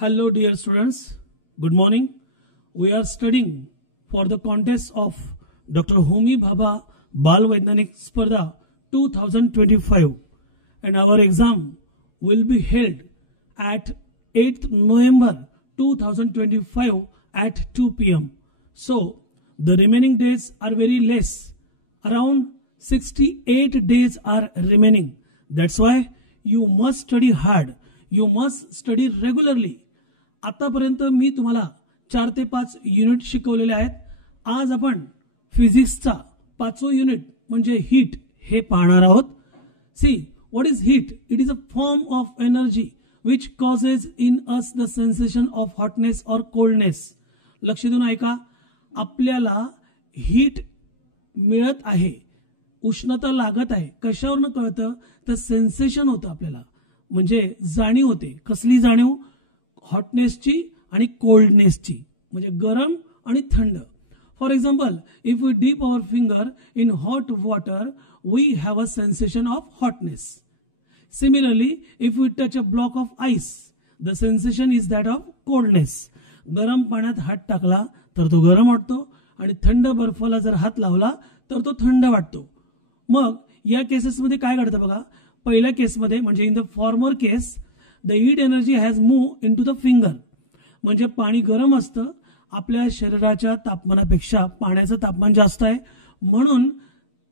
Hello dear students, good morning. We are studying for the contest of Dr. Homi Bhabha Bal Vaidyanik Spardha 2025 and our exam will be held at 8th November 2025 at 2 p.m. So the remaining days are very less. Around 68 days are remaining. That's why you must study hard. You must study regularly. आतापर्यंत मी तुम्हाला 4 ते 5 unit शिकवलेले आहेत. आज आपण फिजिक्सचा 5वं unit म्हणजे heat हे पाहणार आहोत. See what is heat? It is a form of energy which causes in us the sensation of hotness और कोल्डनेस. लक्ष देऊन ऐका. आपल्याला हीट मिळत आहे, उष्णता लागत आहे. कशावरून कळतं? तर सेन्सेशन होतं आपल्याला, म्हणजे जाणीव होते. कसली जाणीव? हॉटनेसची आणि कोल्डनेसची, म्हणजे गरम आणि थंड. For example, if we dip our finger in hot water we have a sensation of hotness. Similarly if we touch a block of ice the sensation is that of coldness. गरम पाण्यात हात टाकला तर तो गरम वाटतो आणि थंड बर्फाला जर हात लावला तर तो थंड वाटतो. मग या केसेसमध्ये काय घडतं बघा. पहिल्या केसमध्ये म्हणजे in the former case the heat energy has move in to the finger. म्हणजे पाणी गरम असतं, आपल्या शरीराच्या तापमानापेक्षा पाण्याचं तापमान जास्त आहे, म्हणून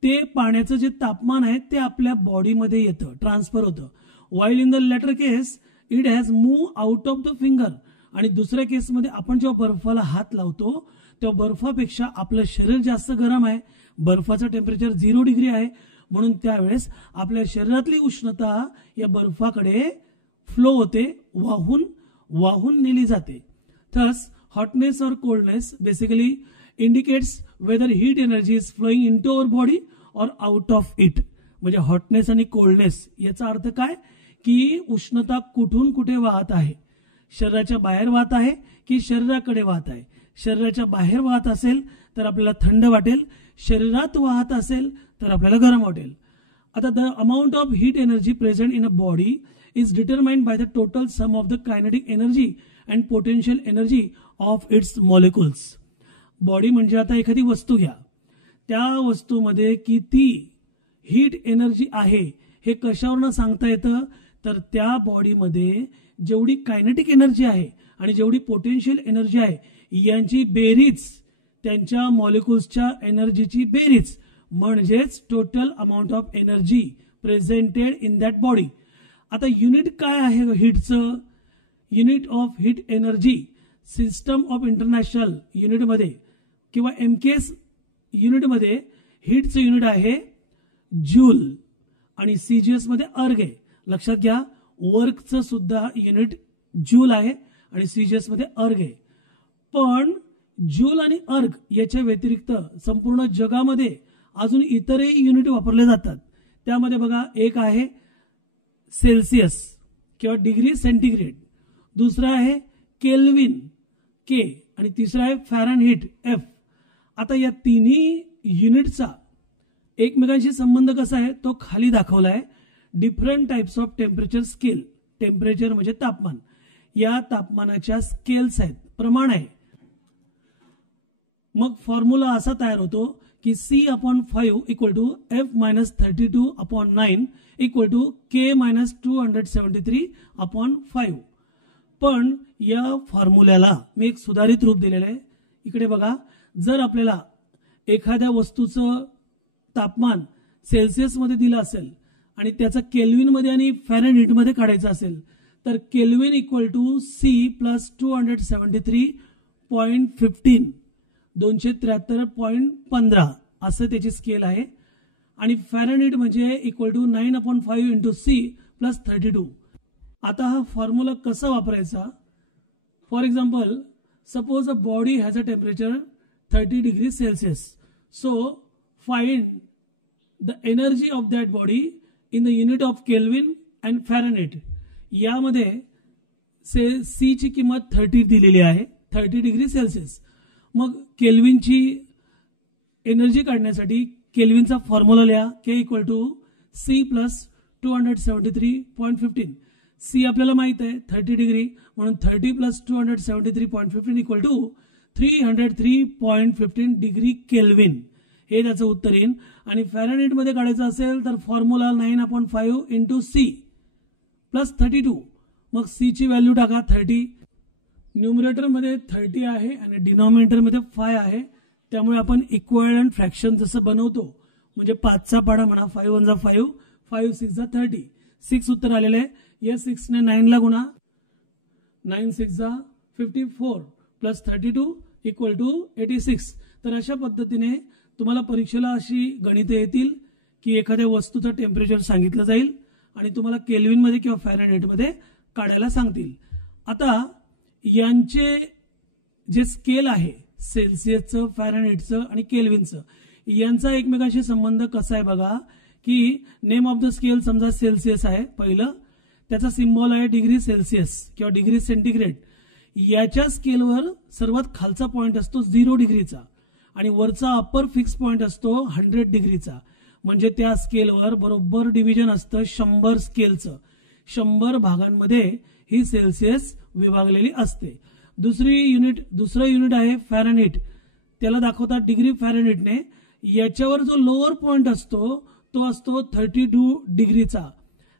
ते पाण्याचं जे तापमान आहे ते आपल्या बॉडीमध्ये येतं, ट्रान्सफर होतं. While in the latter case it has move out of the finger. आणि दुसऱ्या केसमध्ये आपण जेव्हा बर्फाला हात लावतो तेव्हा बर्फापेक्षा आपलं शरीर जास्त गरम आहे. बर्फाचं टेम्परेचर 0 डिग्री आहे, म्हणून त्यावेळेस आपल्या शरीरातली उष्णता या बर्फाकडे फ्लो होते, वाहून नेली जाते. थस हॉटनेस और coldness basically indicates whether heat energy is flowing into our body और आउट ऑफ इट. म्हणजे हॉटनेस आणि कोल्डनेस याचा अर्थ काय की उष्णता कुठून कुठे वाहत आहे. शरीराच्या बाहेर वाहत आहे की शरीराकडे वाहत आहे. शरीराच्या बाहेर वाहत असेल तर आपल्याला थंड वाटेल, शरीरात वाहत असेल तर आपल्याला गरम वाटेल. आता the amount of heat energy present in a body is determined by the total sum of the kinetic energy and potential energy of its molecules. Body म्हणजे आता एखादी वस्तू घ्या, त्या वस्तूमध्ये किती हीट एनर्जी आहे हे कशावरून सांगता येतं? तर त्या बॉडीमध्ये जेवढी कायनेटिक एनर्जी आहे आणि जेवढी पोटेन्शियल एनर्जी आहे यांची बेरीज, त्यांच्या मॉलिक्युल्सच्या एनर्जीची बेरीज म्हणजेच total amount of energy presented in that body. आता युनिट काय आहे हीटचं? Unit of heat energy system of international युनिटमध्ये किंवा एमकेएस युनिटमध्ये हीटचं युनिट आहे जूल आणि सीजीएस मध्ये अर्ग आहे. लक्षात घ्या, वर्कचं सुद्धा युनिट जूल आहे आणि सीजीएस मध्ये अर्ग आहे. पण जूल आणि अर्ग याच्या व्यतिरिक्त संपूर्ण जगामध्ये अजून इतरही युनिट वापरले जातात. त्यामध्ये बघा, एक आहे सेल्सियस किंवा डिग्री सेंटीग्रेड, दुसरा आहे केल्विन के आणि तिसरा आहे फॅरनहीट एफ. आता या तिन्ही युनिटचा एकमेकांशी संबंध कसा आहे तो खाली दाखवला आहे. Different types of temperature scale. Temperature म्हणजे तापमान. या तापमानाच्या स्केल्स आहेत, प्रमाण आहे. मग फॉर्म्युला असा तयार होतो की C/5 equal to F-32/9 equal to K-273/5. पण या फॉर्म्युल्याला मी एक सुधारित रूप दिलेलं आहे. इकडे बघा, जर आपल्याला एखाद्या वस्तूचं तापमान सेल्सिअसमध्ये दिलं असेल आणि त्याचं केल्विनमध्ये आणि फॅरनहीटमध्ये काढायचं असेल तर kelvin equal to C plus 273.15 273.15 असं त्याची स्केल आहे. आणि फॅरनहीट म्हणजे equal to 9/5 into C plus 32. आता हा फॉर्म्युला कसा वापरायचा? For example, suppose a body has a temperature 30 degree Celsius. So find the energy of that body in the unit of kelvin and Fahrenheit. यामध्ये C ची किंमत 30 दिलेली आहे, 30 degree Celsius. मग केल्विनची एनर्जी काढण्यासाठी केल्विनचा फॉर्म्युला लिहा, K equal to C plus 273.15. C आपल्याला माहित आहे 30 डिग्री, म्हणून 30 plus 273.15 equal to 303.15 degree kelvin, हे त्याचं उत्तर येईल. आणि फॅरेनहीटमध्ये काढायचं असेल तर फॉर्म्युला 9/5 इंटू सी प्लस 32. मग सी ची व्हॅल्यू टाका 30. न्यूमरेटरमध्ये 30 आहे आणि डिनॉमिनेटरमध्ये 5 आहे, त्यामुळे आपण इक्विव्हॅलंट फ्रॅक्शन जसं बनवतो म्हणजे 5चा पाडा म्हणा, 5 1 जा 5, 5 6 जा 30, 6 उत्तर आलेलं आहे. या 6 ने 9 ला गुणा, 9 6 जा 54 प्लस 32 इक्वल टू 86. तर अशा पद्धतीने तुम्हाला परीक्षेला अशी गणिते येतील की एखाद्या वस्तूचं टेम्परेचर सांगितलं जाईल आणि तुम्हाला केल्विनमध्ये किंवा फॅरेनहीटमध्ये काढायला सांगतील. आता यांचे जे स्केल आहे सेल्सिअसचं, फॅरेनहीटचं आणि केल्विनचं, यांचा एकमेकांशी संबंध कसा आहे बघा. की नेम ऑफ द स्केल समजा सेल्सिअस आहे पहिलं, त्याचा सिम्बॉल आहे डिग्री सेल्सिअस किंवा डिग्री सेंटीग्रेड. याच्या स्केलवर सर्वात खालचा पॉइंट असतो 0 डिग्रीचा आणि वरचा अप्पर फिक्स पॉइंट असतो 100 डिग्रीचा. म्हणजे त्या स्केलवर बरोबर डिव्हिजन असतं 100 स्केलचं. 100 भागांमध्ये ही सेल्सिअस विभागलेली असते. दुसरं युनिट आहे फॅरेनहीट, त्याला दाखवतात डिग्री फॅरेनहीटने. याच्यावर जो लोअर पॉइंट असतो तो असतो 32 डिग्रीचा.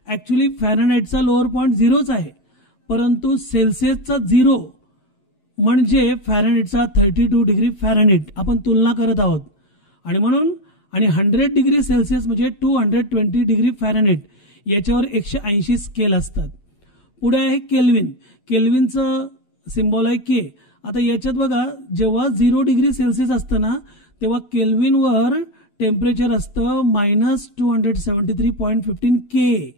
ऍक्च्युली फॅरेनहीटचा लोअर पॉइंट 0च आहे, परंतु सेल्सिअसचा 0 म्हणजे फॅरेनहीटचा 32 डिग्री फॅरेनहीट आपण तुलना करत आहोत. आणि म्हणून 100 डिग्री सेल्सिअस म्हणजे 220 डिग्री फॅरेनहीट, याच्यावर 180 स्केल असतात. पुढे आहे केल्विन. केल्विनचं सिम्बॉल आहे के. आता याच्यात बघा जेव्हा 0 डिग्री सेल्सिअस असतं ना तेव्हा केल्विनवर टेम्परेचर असतं -273.15 के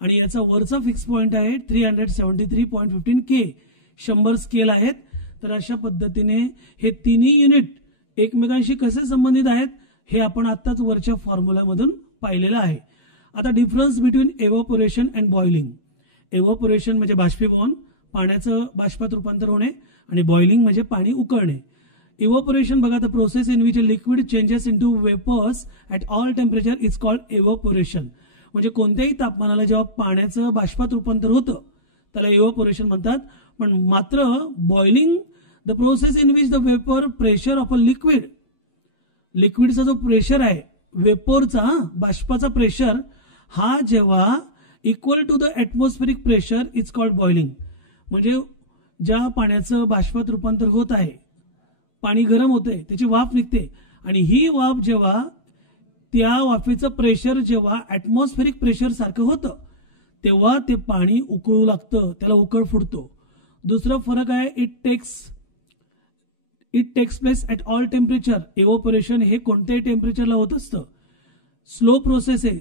आणि याचा वरचा फिक्स पॉइंट आहे 373.15 के. 100 स्केल आहेत. तर अशा पद्धतीने हे तिन्ही युनिट एकमेकांशी कसे संबंधित आहेत हे आपण आत्ताच वरच्या फॉर्म्युलामधून पाहिलेलं आहे. आता difference between evaporation and boiling. Evaporation म्हणजे बाष्पीभवन, पाण्याचं बाष्पात रूपांतर होणे, आणि बॉइलिंग म्हणजे पाणी उकळणे. इव्हपोरेशन बघा, the process in which a liquid changes into vapours at all temperature is called evaporation. म्हणजे कोणत्याही तापमानाला जेव्हा पाण्याचं बाष्पात रूपांतर होतं त्याला इव्हपोरेशन म्हणतात. पण मात्र boiling the process in which the vapour pressure of a liquid, लिक्विडचा जो प्रेशर आहे वेपोरचा, बाष्पाचा प्रेशर, हा जेव्हा equal to the atmospheric pressure is called boiling. म्हणजे ज्या पाण्याचं बाष्पात रूपांतर होत आहे, पाणी गरम होतंय, त्याची वाफ निघते आणि ही वाफ जेव्हा त्या वाफेचं प्रेशर जेव्हा ॲटमॉस्फेरिक प्रेशर सारखं होतं तेव्हा ते पाणी उकळू लागतं, त्याला उकळ फुटतो. दुसरा फरक आहे it takes place at all temperature. Evaporation हे कोणत्याही टेम्परेचरला होत असतं. स्लो प्रोसेस आहे,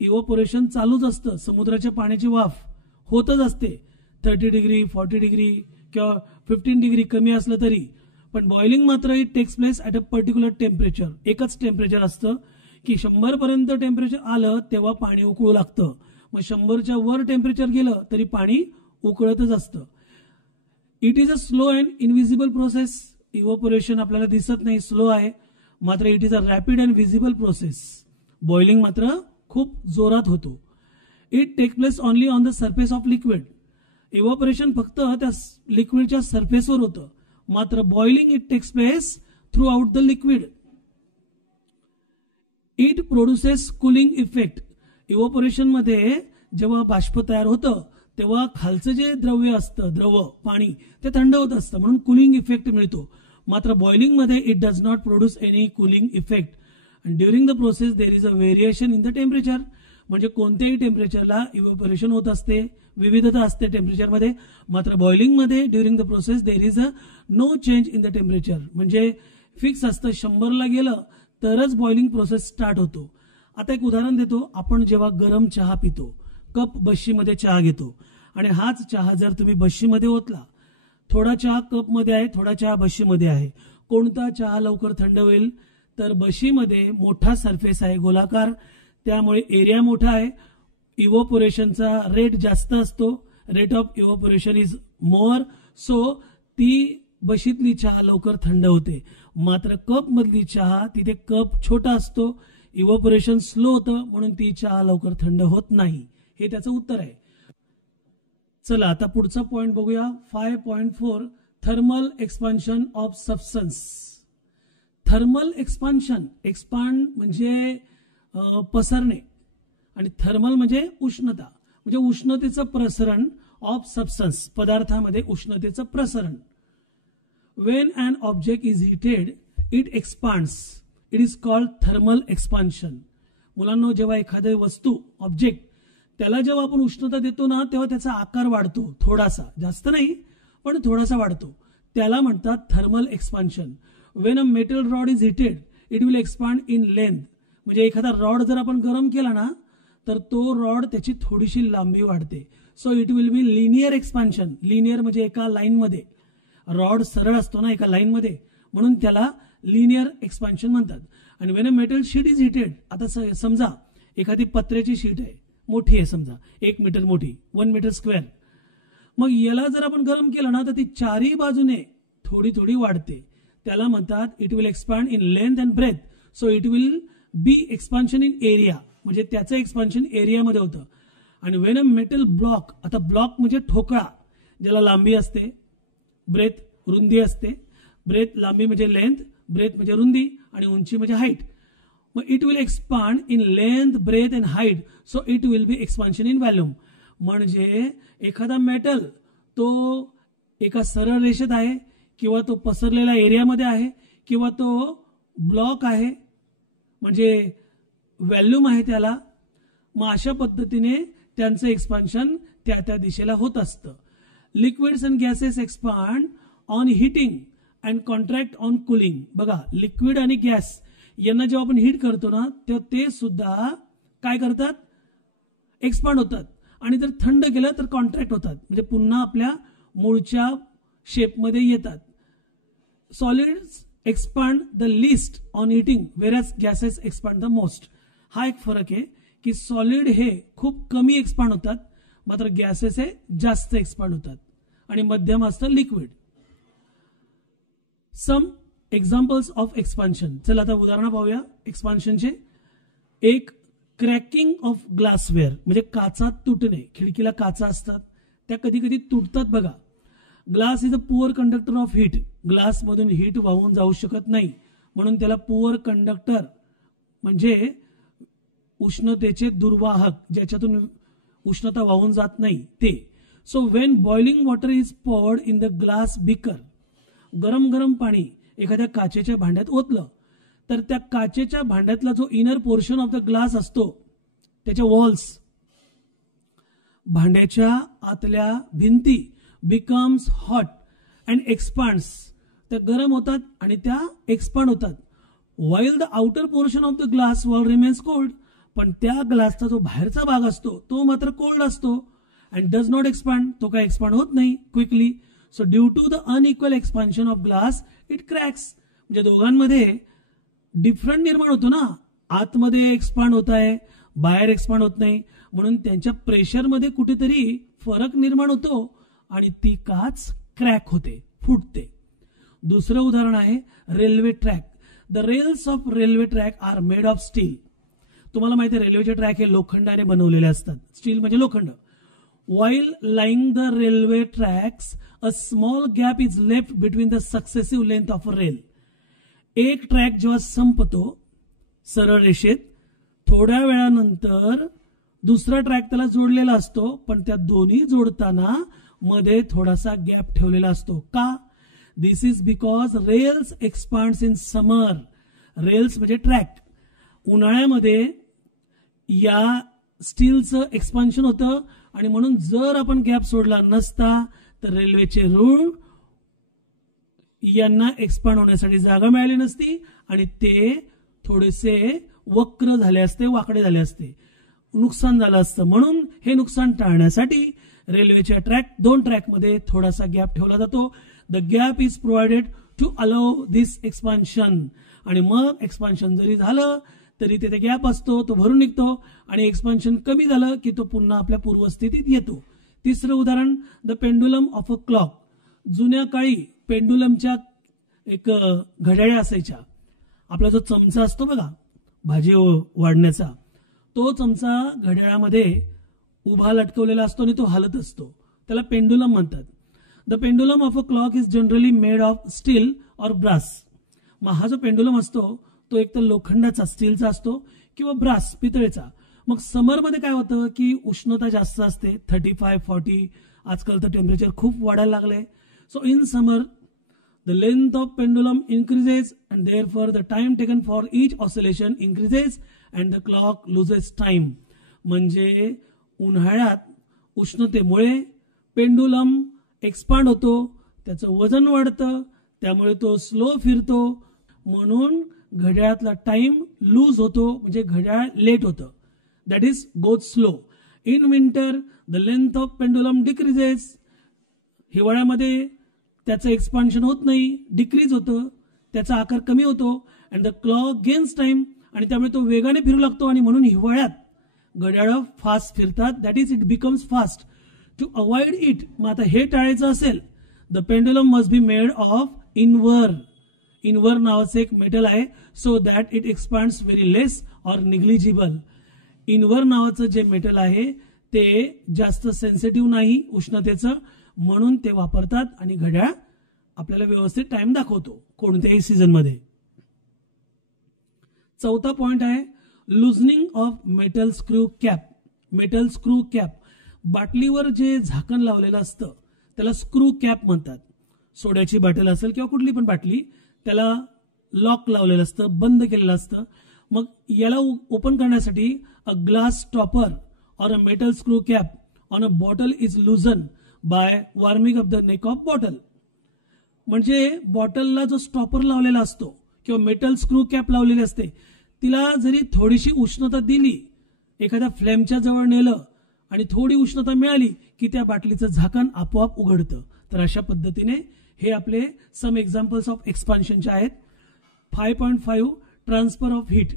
इव्हपोरेशन चालूच असतं, समुद्राच्या पाण्याची वाफ होतच असते 30 डिग्री 40 डिग्री किंवा 15 डिग्री कमी असलं तरी. पण बॉइलिंग मात्र it takes place at a particular temperature. एकच टेम्परेचर असतं की 100 पर्यंत टेम्परेचर आलं तेव्हा पाणी उकळू लागतं. मग 100च्या वर टेम्परेचर गेलं तरी पाणी उकळतच असतं. It is a slow and invisible process. Evaporation आपल्याला दिसत नाही, स्लो आहे, मात्र it is a rapid and visible process. Boiling मात्र खूप जोरात होतो. It take place only on the surface of liquid. Evaporation फक्त त्या लिक्विडच्या सरफेसवर होतं, मात्र boiling it takes place throughout the liquid. It produces cooling effect. Evaporation मध्ये जेव्हा बाष्प तयार होतं तेव्हा खालचं जे द्रव्य असतं, द्रव पाणी, ते थंड होत असतं म्हणून कूलिंग इफेक्ट मिळतो. मात्र बॉइलिंग मध्ये it does not produce any cooling effect. And during the process there is a variation in the temperature. म्हणजे कोणत्याही टेम्परेचरला इव्हपोरेशन होत असते, विविधता असते टेम्परेचरमध्ये. मात्र बॉइलिंगमध्ये during the process there is a no change in the temperature. म्हणजे फिक्स असतं, 100ला गेलं तरच बॉइलिंग प्रोसेस स्टार्ट होतो. आता एक उदाहरण देतो. आपण जेव्हा गरम चहा पितो, कप बशीमध्ये चहा घेतो आणि हाच चहा जर तुम्ही बशीमध्ये ओतला, थोडा चहा कपमध्ये आहे, थोडा चहा बशीमध्ये आहे, कोणता चहा लवकर थंड होईल? तर बशीमध्ये मोठा सरफेस आहे, गोलाकार, त्यामुळे एरिया मोठा आहे, इव्हपोरेशनचा रेट जास्त असतो, rate of evaporation is more, so ती बशीतली चहा लवकर थंड होते. मात्र कप मधली चहा, तिथे कप छोटा असतो, इव्हपोरेशन स्लो होतं म्हणून ती चहा लवकर थंड होत नाही. हे त्याचं उत्तर आहे. चला आता पुढचा पॉइंट बघूया 5.4 thermal expansion of substance. Thermal expansion, expand म्हणजे पसरणे आणि थर्मल म्हणजे उष्णता, म्हणजे उष्णतेचं प्रसरण ऑफ सबस्टन्स, पदार्थामध्ये उष्णतेचं प्रसरण. When an object is heated, it expands. It is called thermal expansion. मुलांनो, जेव्हा एखादी वस्तू ऑब्जेक्ट त्याला जेव्हा आपण उष्णता देतो ना तेव्हा त्याचा आकार वाढतो, थोडासा, जास्त नाही पण थोडासा वाढतो, त्याला म्हणतात thermal expansion. When a metal rod is heated, it will expand in length. म्हणजे एखादा रॉड जर आपण गरम केला ना तर तो रॉड त्याची थोडीशी लांबी वाढते. So it will B linear expansion. Linear म्हणजे एका लाईन मध्ये, रॉड सरळ असतो ना एका लाईन मध्ये, म्हणून त्याला लिनियर एक्सपान्शन म्हणतात. आणि when a metal sheet is heated, आता समजा एखादी पत्र्याची शीट आहे, मोठी आहे, समजा 1 मीटर मोठी, 1 मीटर स्क्वेअर. मग याला जर आपण गरम केलं ना तर ती चारही बाजूने थोडी थोडी वाढते, त्याला म्हणतात it will expand in length and breadth. So it will be expansion in area, म्हणजे त्याचं एक्सपान्शन एरियामध्ये होतं. आणि वेन अ मेटल ब्लॉक, आता ब्लॉक म्हणजे ठोकळा, ज्याला लांबी असते, ब्रेथ रुंदी असते, ब्रेथ लांबी म्हणजे लेंथ, ब्रेथ म्हणजे रुंदी आणि उंची म्हणजे हाईट. मग it will expand in length, breadth and height. So it will be expansion in volume. म्हणजे एखादा मेटल तो एका सरळ रेषेत आहे किंवा तो पसरलेल्या एरियामध्ये आहे किंवा तो ब्लॉक आहे, म्हणजे व्हॉल्यूम आहे त्याला. मग अशा पद्धतीने त्यांचं एक्सपान्शन त्या त्या दिशेला होत असतं. Liquids and gases expand on heating and contract on cooling. बघा, लिक्विड आणि गॅस यांना जेव्हा आपण हीट करतो ना तेव्हा ते सुद्धा काय करतात, एक्सपांड होतात. आणि जर थंड केलं तर कॉन्ट्रॅक्ट होतात, म्हणजे पुन्हा आपल्या मूळच्या शेपमध्ये येतात. Solids expand the least on heating whereas gases expand the most. हा एक फरक आहे की सॉलिड हे खूप कमी एक्सपांड होतात, मात्र गॅसेस हे जास्त एक्सपांड होतात. आणि मध्यम असतं liquid. Some examples of expansion. चला आता उदाहरण पाहूया एक्सपान्शनचे. एक, क्रॅकिंग ऑफ ग्लासवेअर, म्हणजे काचा तुटणे. खिडकीला काचा असतात, त्या कधी कधी तुटतात बघा. Glass is a poor conductor of heat. ग्लासमधून हीट वाहून जाऊ शकत नाही, म्हणून त्याला पुअर कंडक्टर म्हणजे उष्णतेचे दुर्वाहक, ज्याच्यातून उष्णता वाहून जात नाही ते. So when boiling water is poured in the glass beaker, गरम गरम पाणी एखाद्या काचेच्या भांड्यात ओतलं तर त्या काचेच्या भांड्यातला जो inner portion of the glass असतो, त्याच्या वॉल्स, भांड्याच्या आतल्या भिंती बिकम्स हॉट अँड एक्सपांड्स, त्या गरम होतात आणि त्या एक्सपांड होतात. While the outer portion of the glass wall remains cold, पण त्या ग्लासचा जो बाहेरचा भाग असतो तो मात्र कोल्ड असतो. अँड डज नॉट एक्सपांड, तो काय एक्सपांड होत नाही quickly. So due to the unequal expansion of glass it cracks. म्हणजे दोघांमध्ये डिफरंट निर्माण होतो ना, आतमध्ये एक्सपांड होत आहे, बाहेर एक्सपांड होत नाही, म्हणून त्यांच्या प्रेशरमध्ये कुठेतरी फरक निर्माण होतो आणि ती काच क्रॅक होते, फुटते. दुसरं उदाहरण आहे railway track. The rails of railway track are made of steel. तुम्हाला माहिती आहे रेल्वेचे ट्रॅक हे लोखंडाने बनवलेले असतात, स्टील म्हणजे लोखंड. While lying the railway tracks, a small gap is left between the successive length of a rail. एक ट्रॅक जेव्हा संपतो सरळ रेषेत, थोड्या वेळानंतर दुसरा ट्रॅक त्याला जोडलेला असतो, पण त्या दोन्ही जोडताना मध्ये थोडासा गॅप ठेवलेला असतो. का? This is because rails expands in summer. Rails म्हणजे ट्रॅक. उन्हाळ्यामध्ये या स्टीलचं एक्सपान्शन होतं आणि म्हणून जर आपण गॅप सोडला नसता तर रेल्वेचे रूळ यांना एक्सपांड होण्यासाठी जागा मिळाली नसती आणि ते थोडेसे वक्र झाले असते, वाकडे झाले असते, नुकसान झालं असतं. म्हणून हे नुकसान टाळण्यासाठी रेल्वेच्या दोन ट्रॅकमध्ये थोडासा गॅप ठेवला जातो. The gap is provided to allow this expansion. आणि मग एक्सपान्शन जरी झालं तरी तिथे गॅप असतो, तो भरून निघतो आणि एक्सपान्शन कमी झालं की तो पुन्हा आपल्या पूर्वस्थितीत येतो. तिसरं उदाहरण, the pendulum of a clock. जुन्या काळी पेंडुलमच्या एक घड्याळ्या असायच्या. आपला जो चमचा असतो बघा भाजी वाढण्याचा, तो चमचा घड्याळामध्ये उभा लटकवलेला असतो आणि तो हलत असतो. त्याला पेंडुलम म्हणतात. The pendulum of a clock is generally made of steel और ब्रास. मग हा जो पेंडुलम असतो तो एक तर लोखंडाचा स्टीलचा असतो किंवा ब्रास पितळेचा. मग समरमध्ये काय होतं की उष्णता जास्त असते 35-40. आजकाल तर टेम्परेचर खूप वाढायला लागले. So in summer the length of pendulum increases and therefore the time taken for each oscillation increases and the clock loses time. म्हणजे उन्हाळ्यात उष्णतेमुळे पेंडुलम एक्सपांड होतो, त्याचं वजन वाढतं, त्यामुळे तो स्लो फिरतो, म्हणून घड्याळातला टाइम लूज होतो, म्हणजे घड्याळ लेट होतं. That is goes slow. In winter the length of pendulum decreases. हिवाळ्यामध्ये त्याचं एक्सपान्शन होत नाही, डिक्रीज होतं, त्याचा आकार कमी होतो. And the clock gains time. आणि त्यामुळे तो वेगाने फिरू लागतो आणि म्हणून हिवाळ्यात घड्याळ फास्ट फिरतात. That is it becomes fast. To avoid it, मग आता हे टाळायचं असेल, the pendulum must be made of invar. Invar नावाचं एक मेटल आहे, so that it expands very less or negligible. Invar नावाचं जे मेटल आहे ते जास्त सेन्सिटिव्ह नाही उष्णतेचं, म्हणून ते वापरतात आणि घड्याळ आपल्याला व्यवस्थित टाइम दाखवतो कोणत्याही सीझन मध्ये. चौथा पॉइंट आहे loosening of metal screw cap. Metal screw cap, बाटलीवर जे झाकण लावलेलं असतं त्याला स्क्रू कॅप म्हणतात. सोड्याची बाटल असेल किंवा कुठली पण बाटली, त्याला लॉक लावलेलं असतं, बंद केलेलं असतं. मग याला ओपन करण्यासाठी अ glass stopper or a metal screw cap on a bottle is loosen by warming up the neck of bottle. म्हणजे बॉटलला जो स्टॉपर लावलेला असतो किंवा मेटल स्क्रू कॅप लावलेली असते, तिला जरी थोडीशी उष्णता दिली, एखाद्या फ्लेमच्या जवळ नेलं आणि थोडी उष्णता मिळाली की त्या बाटलीचं झाकण आपोआप उघडतं. तर अशा पद्धतीने हे आपले सम एक्झाम्पल्स ऑफ एक्सपान्शनचे आहेत. 5.5 transfer of heat.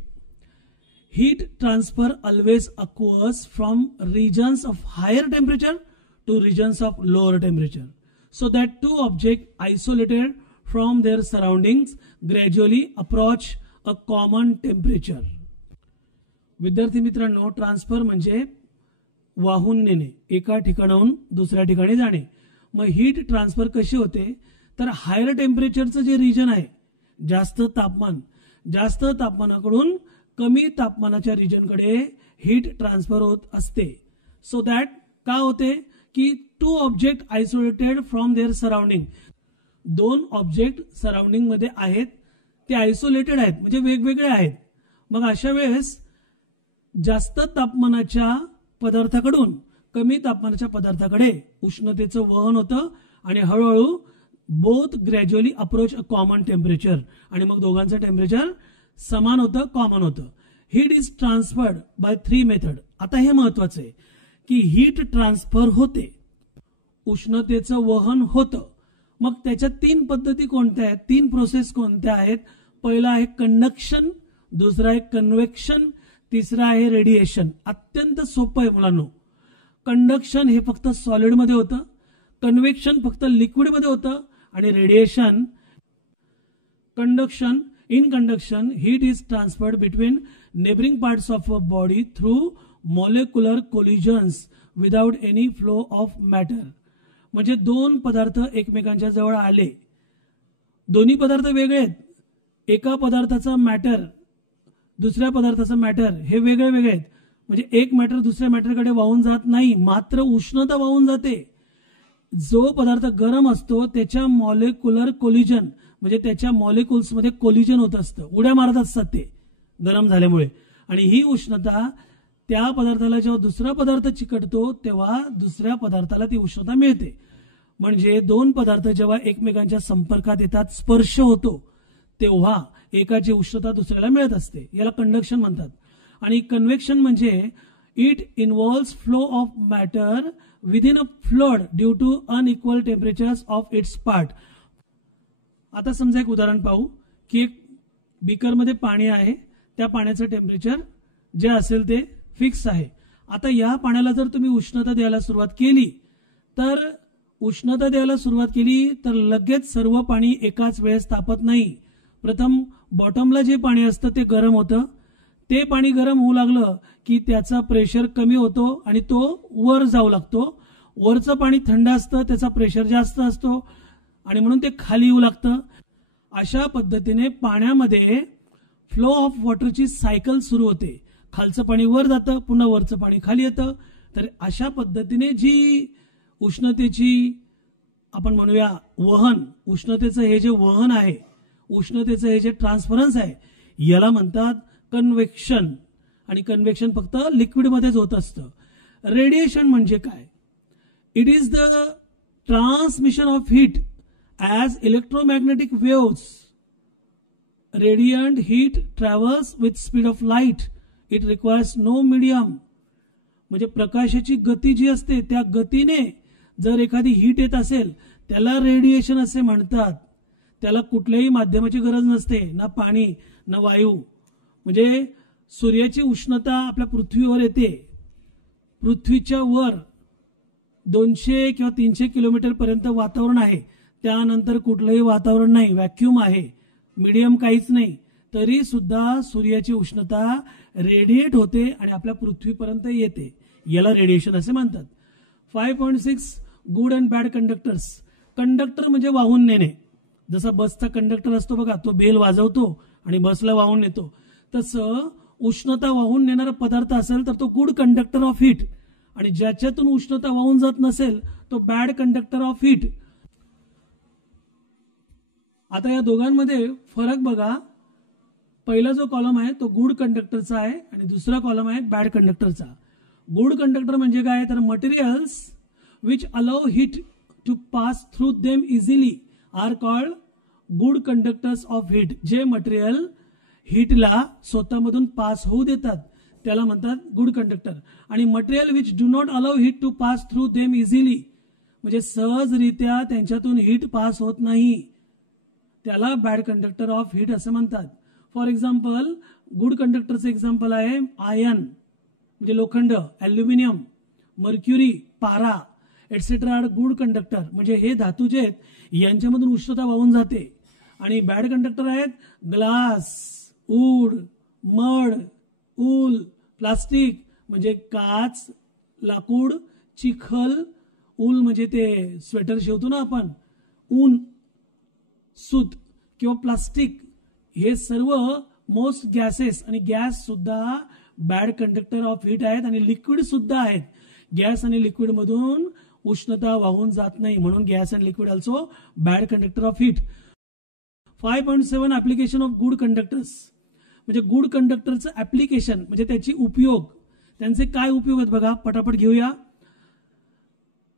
Heat transfer always occurs from regions of higher temperature to regions of lower temperature, so that two objects isolated from their surroundings gradually approach a common temperature. विद्यार्थी मित्रांनो, transfer म्हणजे वाहून नेणे, एका ठिकाणाहून दुसऱ्या ठिकाणी जाणे. मग हीट ट्रान्सफर कशी होते, तर हायर टेम्परेचरचं जे रिजन आहे, जास्त तापमानाकडून कमी तापमानाच्या रिजनकडे हीट ट्रान्सफर होत असते. सो दॅट का होते की two object isolated from their surrounding. दोन ऑब्जेक्ट सराउंडिंग मध्ये आहेत, ते आयसोलेटेड आहेत म्हणजे वेगवेगळे आहेत. मग अशा वेळेस जास्त तापमानाच्या पदार्थाकडून कमी तापमानाच्या पदार्थाकडे उष्णतेचं वहन होतं आणि हळूहळू both gradually approach a common temperature, आणि मग दोघांचं टेम्परेचर समान होतं, कॉमन होतं. Heat is transferred by 3 method. आता हे महत्वाचं आहे की हीट ट्रान्सफर होते, उष्णतेचं वहन होतं. मग त्याच्या 3 पद्धती कोणत्या आहेत, 3 प्रोसेस कोणत्या आहेत. पहिला आहे कंडक्शन, दुसरा आहे कन्व्हेक्शन, तिसरा आहे रेडिएशन. अत्यंत सोपं आहे मुलांनो. कंडक्शन हे फक्त सॉलिडमध्ये होतं, कन्व्हेक्शन फक्त लिक्विडमध्ये होतं, आणि radiation. In conduction, heat is transferred between neighboring parts of a body through molecular collisions without any flow of matter. म्हणजे दोन पदार्थ एकमेकांच्या जवळ आले, दोन्ही पदार्थ वेगळे आहेत, एका पदार्थाचा मॅटर दुसऱ्या पदार्थाचा मॅटर हे वेगळे वेगळे आहेत. म्हणजे एक मॅटर दुसऱ्या मॅटरकडे वाहून जात नाही, मात्र उष्णता वाहून जाते. जो पदार्थ गरम असतो त्याच्या मॉलिक्युलर कोलिजन म्हणजे त्याच्या मॉलिक्युल्स मध्ये कोलिजन होत असतं, उड्या मारत असतात ते गरम झाल्यामुळे, आणि ही उष्णता त्या पदार्थाला जेव्हा दुसरा पदार्थ चिकटतो तेव्हा दुसऱ्या पदार्थाला ती उष्णता मिळते. म्हणजे दोन पदार्थ जेव्हा एकमेकांच्या संपर्कात येतात, स्पर्श होतो, तेव्हा एकाची उष्णता दुसऱ्याला मिळत असते. याला कंडक्शन म्हणतात. आणि कन्व्हेक्शन म्हणजे it involves flow of matter within a fluid due to unequal temperatures of its part. आता समजा एक उदाहरण पाहू की एक बीकरमध्ये पाणी आहे, त्या पाण्याचं टेम्परेचर जे असेल ते फिक्स आहे. आता या पाण्याला जर तुम्ही उष्णता द्यायला सुरुवात केली तर लगेच सर्व पाणी एकाच वेळेस तापत नाही. प्रथम बॉटमला जे पाणी असतं ते गरम होतं, ते पाणी गरम होऊ लागलं की त्याचा प्रेशर कमी होतो आणि तो वर जाऊ लागतो. वरचं पाणी थंड असतं, त्याचा प्रेशर जास्त असतो आणि म्हणून ते खाली येऊ लागतं. अशा पद्धतीने पाण्यामध्ये फ्लो ऑफ वॉटरची सायकल सुरू होते. खालचं पाणी वर जातं, पुन्हा वरचं पाणी खाली येतं. तर अशा पद्धतीने जी उष्णतेची आपण म्हणूया वहन, उष्णतेचं हे जे वहन आहे, उष्णतेचं हे जे ट्रान्सफरन्स आहे, याला म्हणतात कन्व्हेक्शन. आणि कन्व्हेक्शन फक्त लिक्विडमध्येच होत असतं. रेडिएशन म्हणजे काय? It is the transmission of heat as electromagnetic waves. Radiant heat travels with speed of light. It requires no medium. म्हणजे प्रकाशाची गती जी असते त्या गतीने जर एखादी हीट येत असेल त्याला रेडिएशन असे म्हणतात. त्याला कुठल्याही माध्यमाची गरज नसते, ना पाणी ना वायू. म्हणजे सूर्याची उष्णता आपल्या पृथ्वीवर येते. पृथ्वीच्या वर 200 किंवा 300 किलोमीटर पर्यंत वातावरण आहे. त्यानंतर कुठलंही वातावरण नाही, व्हॅक्यूम आहे, मीडियम काहीच नाही. तरी सुद्धा सूर्याची उष्णता रेडिएट होते आणि आपल्या पृथ्वीपर्यंत येते. याला रेडिएशन असे म्हणतात. 5.6 good and bad conductors. Conductor म्हणजे वाहून नेणे. जसा बसचा कंडक्टर असतो बघा, तो बेल वाजवतो आणि बसला वाहून नेतो. तसं उष्णता वाहून नेणारा पदार्थ असेल तर तो गुड कंडक्टर ऑफ हीट, आणि ज्याच्यातून उष्णता वाहून जात नसेल तो बॅड कंडक्टर ऑफ हीट. आता या दोघांमध्ये फरक बघा. पहिला जो कॉलम आहे तो गुड कंडक्टरचा आहे आणि दुसरा कॉलम आहे बॅड कंडक्टरचा. गुड कंडक्टर म्हणजे काय? तर materials which allow heat to pass through them easily are called good conductors of heat. जे मटेरियल हीटला स्वतःमधून पास होऊ देतात त्याला म्हणतात गुड कंडक्टर. आणि material which do not allow heat to pass through them easily, म्हणजे सहजरित्या त्यांच्यातून हीट पास होत नाही, त्याला बॅड कंडक्टर ऑफ हीट असं म्हणतात. फॉर एक्झाम्पल, गुड कंडक्टरचं एक्झाम्पल आहे आयर्न म्हणजे लोखंड, ॲल्युमिनियम, मर्क्युरी, पारा एटसेट्रा आर गुड कंडक्टर. म्हणजे हे धातू जे आहेत यांच्यामधून उष्णता वाहून जाते. आणि बॅड कंडक्टर आहेत ग्लास, वूड, मड, ऊल, प्लास्टिक म्हणजे काच, लाकूड, चिखल, ऊल म्हणजे ते स्वेटर शिवतो ना आपण, ऊन, सूत किंवा प्लास्टिक, हे सर्व मोस्ट गॅसेस. आणि गॅस सुद्धा बॅड कंडक्टर ऑफ हीट आहेत आणि लिक्विड सुद्धा आहेत. गॅस आणि लिक्विड मधून उष्णता वाहून जात नाही, म्हणून gas and liquid also bad conductor of heat. 5.7 application of good conductors. म्हणजे गुड कंडक्टरचं ऍप्लिकेशन म्हणजे त्याची उपयोग. त्यांचे काय उपयोग आहेत बघा, पटापट घेऊया.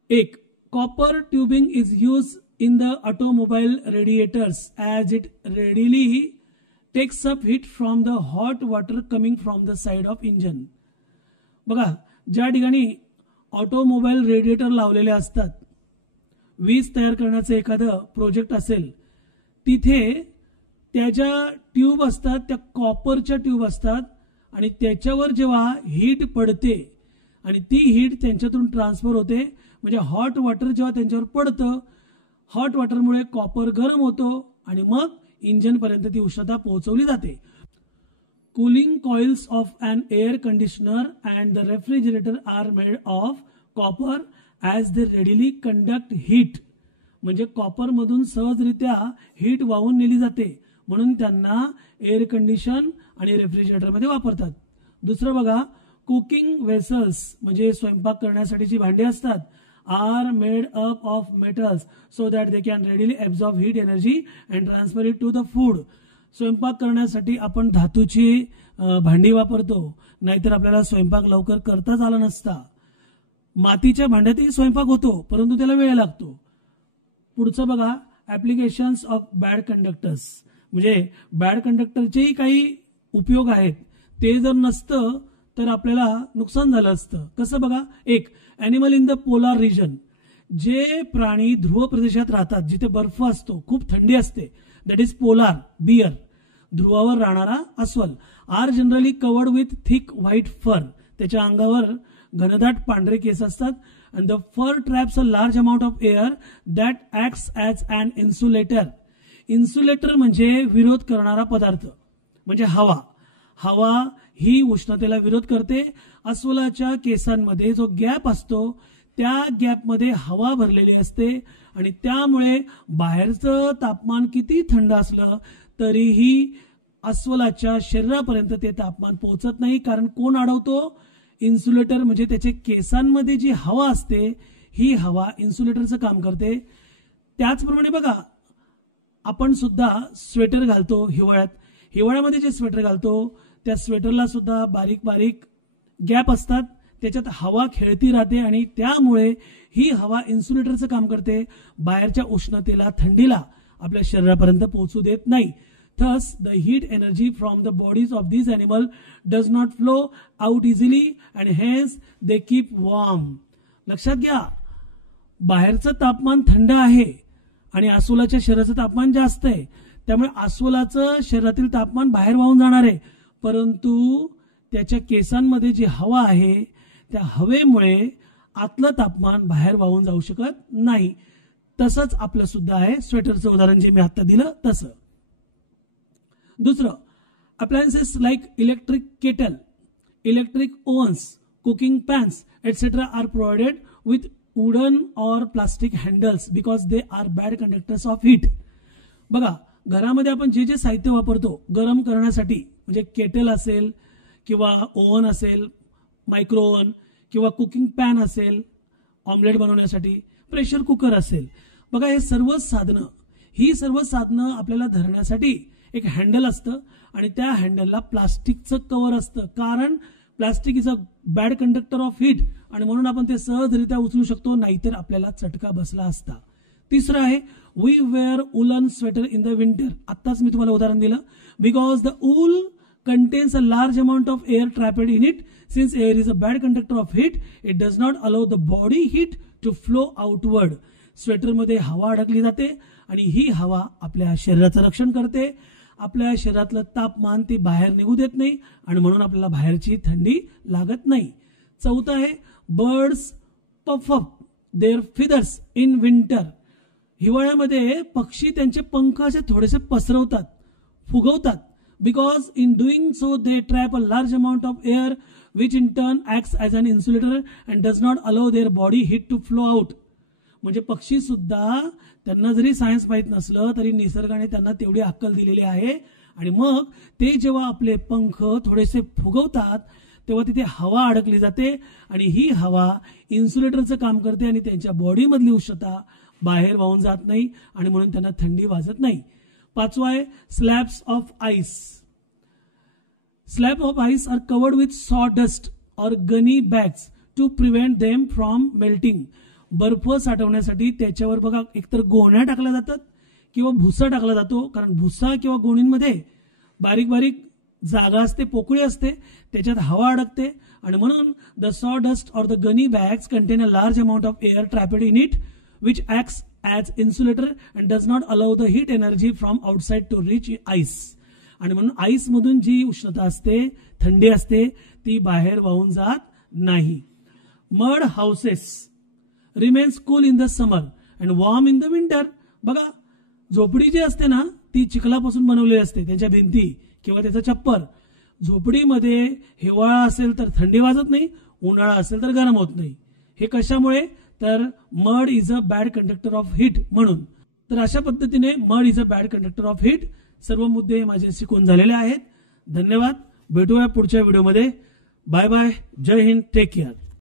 1. Copper tubing is use in the automobile radiators as it readily takes up heat from the hot water coming from the side of engine. बघा, ज्या ठिकाणी ऑटोमोबाईल रेडिएटर लावलेले असतात, वीज तयार करण्याचं एखादं प्रोजेक्ट असेल, तिथे त्याच्या ट्यूब असतात, त्या कॉपरच्या ट्यूब असतात आणि त्याच्यावर जेव्हा हीट पडते आणि ती हीट त्यांच्यातून ट्रान्सफर होते, म्हणजे हॉट वॉटर जेव्हा त्यांच्यावर पडतं, हॉट वॉटरमुळे कॉपर गरम होतो आणि मग इंजिनपर्यंत ती उष्णता पोहोचवली जाते. Cooling coils of an air conditioner and the refrigerator are made of copper as they readily conduct heat. म्हणजे कॉपरमधून सहजरित्या हीट वाहून नेली जाते, म्हणून त्यांना एअर कंडिशन आणि रेफ्रिजरेटरमध्ये वापरतात. दुसरं बघा, कुकिंग वेसल्स म्हणजे स्वयंपाक करण्यासाठीची भांडी असतात, are made up of metals so that they can readily absorb heat energy and transfer it to the food. स्वयंपाक करण्यासाठी आपण धातूची भांडी वापरतो, नाहीतर आपल्याला स्वयंपाक लवकर करताच आला नसता. मातीच्या भांड्यातही स्वयंपाक होतो परंतु त्याला वेळ लागतो. पुढचं बघा, ऍप्लिकेशन्स ऑफ बॅड कंडक्टर्स. म्हणजे बॅड कंडक्टरचेही काही उपयोग आहेत. ते जर नसतं तर आपल्याला नुकसान झालं असतं. कसं बघा, 1. Animal in the polar region. जे प्राणी ध्रुव प्रदेशात राहतात, जिथे बर्फ असतो, खूप थंडी असते, दॅट इज पोलार, बियर, ध्रुवावर राहणारा अस्वल, are generally covered with thick white fur. त्याच्या अंगावर घनदाट पांढरे केस असतात. And the fur traps a large amount of air that acts as an insulator. Insulator म्हणजे विरोध करणारा पदार्थ, म्हणजे हवा. ही उष्णतेला विरोध करते. अस्वलाच्या केसांमध्ये जो गॅप असतो त्या गॅपमध्ये हवा भरलेली असते आणि त्यामुळे बाहेरचं तापमान किती थंड असलं तरीही अस्वलाच्या शरीरापर्यंत ते तापमान पोहोचत नाही. कारण कोण अडवतो? इन्सुलेटर, म्हणजे त्याच्या केसांमध्ये जी हवा असते ही हवा इन्सुलेटरचं काम करते. त्याचप्रमाणे बघा, आपण सुद्धा स्वेटर घालतो हिवाळ्यात. हिवाळ्यामध्ये जे स्वेटर घालतो त्या स्वेटरला सुद्धा बारीक बारीक गॅप असतात, त्याच्यात हवा खेळती राहते आणि त्यामुळे ही हवा इन्सुलेटरचं काम करते. बाहेरच्या उष्णतेला, थंडीला आपल्या शरीरापर्यंत पोहोचू देत नाही. Thus, the heat energy from the bodies of these animals does not flow out easily and hence they keep warm. लक्षात घ्या, बाहेरचं तापमान थंड आहे आणि अस्वलाच्या शरीराचं तापमान जास्त आहे. त्यामुळे अस्वलाचं शरीरातील तापमान बाहेर वाहून जाणार आहे, परंतु त्याच्या केसांमध्ये जी हवा आहे त्या हवेमुळे आतलं तापमान बाहेर वाहून जाऊ शकत नाही. तसंच आपलं सुद्धा आहे. स्वेटरचं उदाहरण जे मी आता दिलं तसं. दुसरं, appliances like electric kettle, electric ovens, cooking pans etcetera are provided with wooden or plastic handles because they are bad conductors of heat. बघा, घरामध्ये आपण जे जे साहित्य वापरतो गरम करण्यासाठी, म्हणजे केटल असेल किंवा ओव्हन असेल, मायक्रो ओव्हन किंवा कुकिंग पॅन असेल, ऑमलेट बनवण्यासाठी प्रेशर कुकर असेल, बघा हे सर्व साधनं आपल्याला धरण्यासाठी एक हँडल असतं आणि त्या हँडलला प्लास्टिकचं कव्हर असतं. कारण plastic is a bad conductor of heat आणि म्हणून आपण ते सहजरित्या उचलू शकतो, नाहीतर आपल्याला चटका बसला असता. तिसरं आहे, we wear woollen sweater in the winter. आत्ताच मी तुम्हाला उदाहरण दिलं. Because the wool contains a large amount of air trapped in it. Since air is a bad conductor of heat, it does not allow the body heat to flow outward. स्वेटरमध्ये हवा अडकली जाते आणि ही हवा आपल्या शरीराचं रक्षण करते. आपल्या शरीरातलं तापमान ती बाहेर निघू देत नाही आणि म्हणून आपल्याला बाहेरची थंडी लागत नाही. चौथं आहे, birds puff up their feathers in winter. हिवाळ्यामध्ये पक्षी त्यांचे पंख असे थोडेसे पसरवतात, फुगवतात. Because in doing so they trap a large amount of air which in turn acts as an insulator and does not allow their body heat to flow out. म्हणजे पक्षी सुद्धा, त्यांना जरी सायन्स माहित नसलं तरी निसर्गाने त्यांना तेवढी अक्कल दिलेली आहे आणि मग ते जेव्हा आपले पंख थोडेसे फुगवतात तेव्हा तिथे हवा अडकली जाते आणि ही हवा इन्सुलेटरचं काम करते आणि त्यांच्या बॉडीमधली उष्णता बाहेर वाहून जात नाही आणि म्हणून त्यांना थंडी वाजत नाही. पाचवा आहे, slabs of ice. Slab of ice are covered with sawdust or gunny bags to prevent them from melting. बर्फ साठवण्यासाठी त्याच्यावर बघा एकतर गोण्या टाकल्या जातात किंवा भुसा टाकला जातो. कारण भुसा किंवा गोणींमध्ये बारीक बारीक जागा असते, पोकळी असते, त्याच्यात हवा अडकते आणि म्हणून the sawdust or the gunny bags contain a large amount of air trapped in it which acts as insulator and does not allow the heat energy from outside to reach ice. आणि म्हणून ice मधून जी उष्णता असते, थंडी असते, ती बाहेर वाहून जात नाही. Mud houses remains cool in the summer and warm in the winter. बघा, झोपडी जी असते ना ती चिखलापासून बनवलेली असते, त्याच्या भिंती किंवा त्याचं छप्पर. झोपडीमध्ये हिवाळा असेल तर थंडी वाजत नाही, उन्हाळा असेल तर गरम होत नाही. हे कशामुळे? तर mud is a bad conductor of heat म्हणून. तर अशा पद्धतीने mud is a bad conductor of heat. सर्व मुद्दे माझे शिकून झालेले आहेत. धन्यवाद. भेटूया पुढच्या व्हिडिओमध्ये. Bye bye. जय हिंद. Take care.